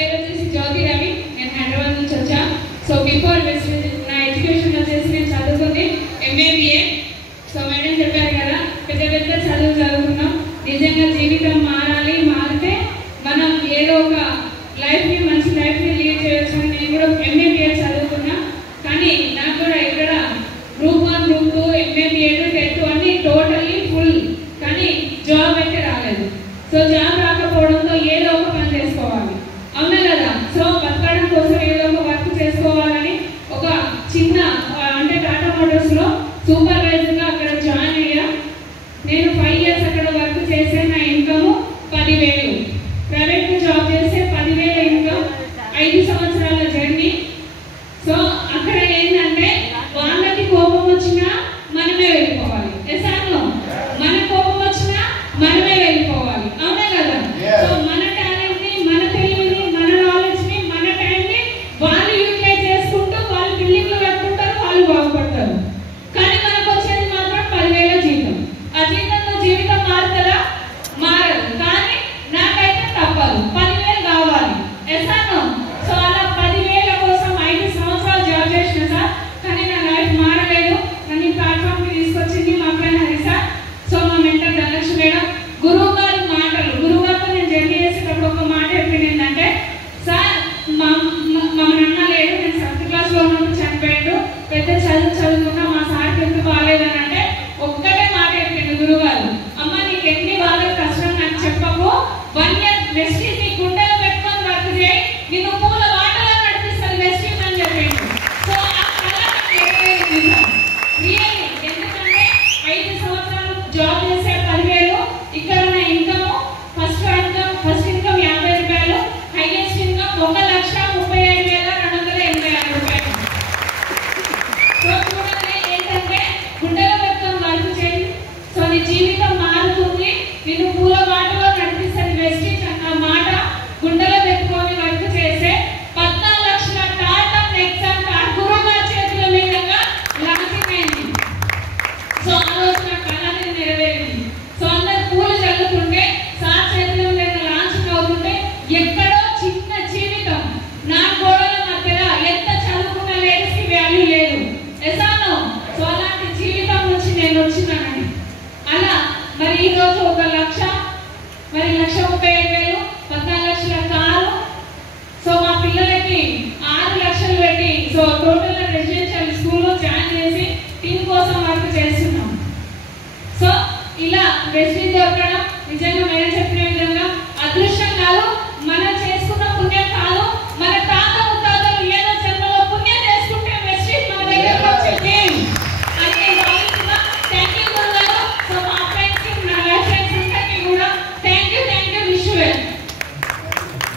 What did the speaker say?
పేరు వచ్చేసి జ్యోతి రవి. నేను హైదరాబాద్ నుంచి వచ్చా. సో బిఫోర్ నా ఎడ్యుకేషన్ వచ్చేసి నేను చదువుకుంది MABA. సో మేడం చెప్పారు కదా, పెద్ద పెద్ద చదువు చదువుకున్నాం. నిజంగా జీవితం మారాలి, మారితే మనం ఏదో ఒక లైఫ్ని మంచి లైఫ్ని లీడ్ చేయొచ్చు. నేను కూడా MABA చదువుకున్నా, కానీ నాకు కూడా ఇక్కడ